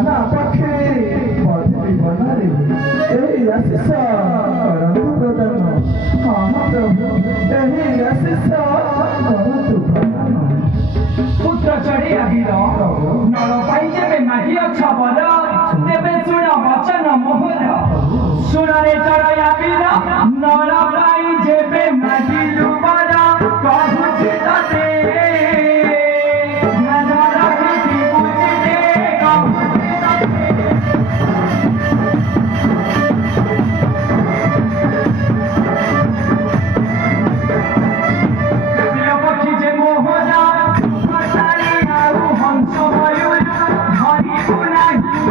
नाना पक्षे पढ़ी बनारे यही आशीष करतु प्रदान हाँ प्रभु यही आशीष करतु प्रदान पुत्र चढ़ी आबिर नल पाई जेबे मागी छबर तेबे शुण वचन मोहर शुणरे चढ़ आबिर नल पाई जेबे मागी लुबर कहूछि तते ध्यान रखि बुझिते कहूछि तते प्रिय पक्षी जे मोहरा हसारी आउ हंस मयूर धरिबु नाही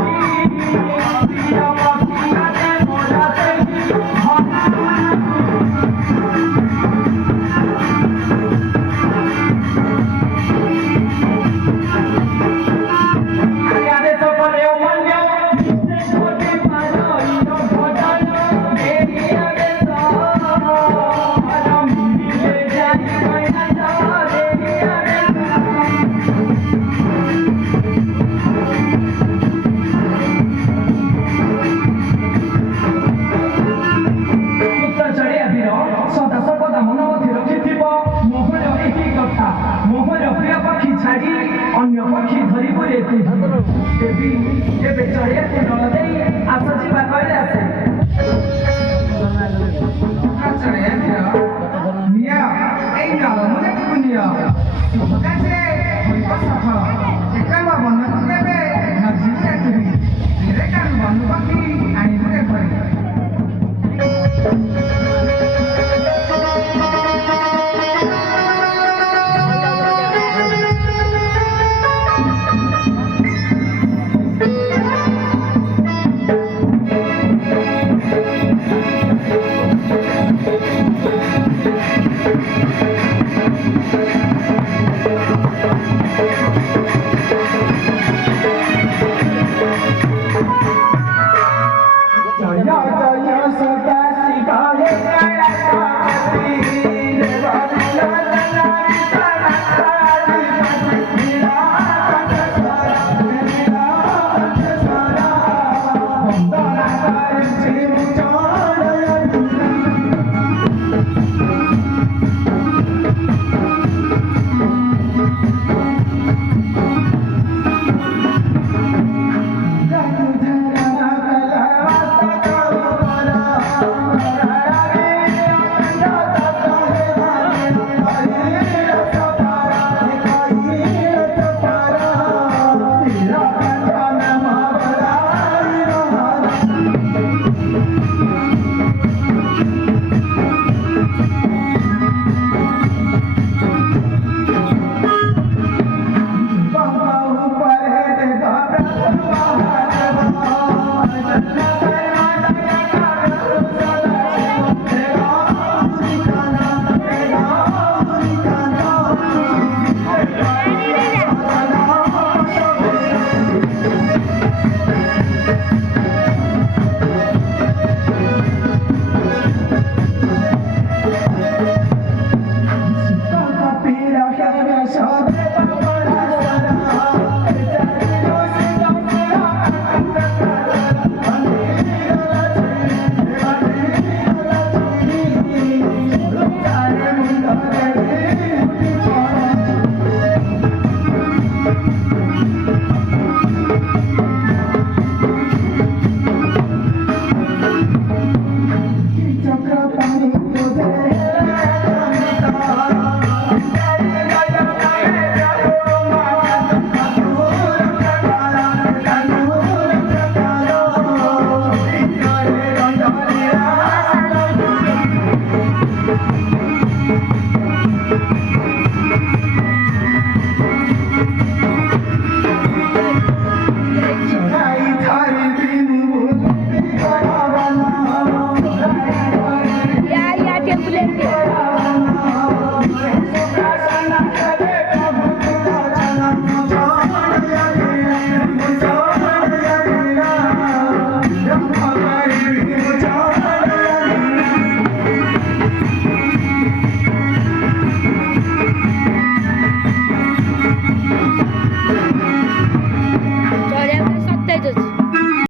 प्रिय पक्षी जे मोरा तेहि हंसु आयादे सकले मन्य कोटि पारई भजन मेरी आगे आरम मिले जाई कइना रे आगे पुत्र चढ़ी आबिर सदा सर्वदा मन मध्य रखिथिब मोहर एही कथा मोहर प्रिय पक्षी छाड़ी अन्य पक्षी धरिबु रे देवी एबे चढ़ियाକୁ ନଳ ଦେଇ ଆସ ଯିବା କହିଲେ ଆସେ ଚଢି ଆବିର ନିଅ ଏଇ ନଳ ମୁଣ୍ଡକୁ ନିଅ କାଜେ ହୋଇବ ସଫଳ ଏକାମ ବନକୁ ଦେବେ ନଜିରେ ତୁରି ଧୀରେ କାନ ବନୁ ପକ୍ଷୀ ଆଣିବୁ ରେ ଭରି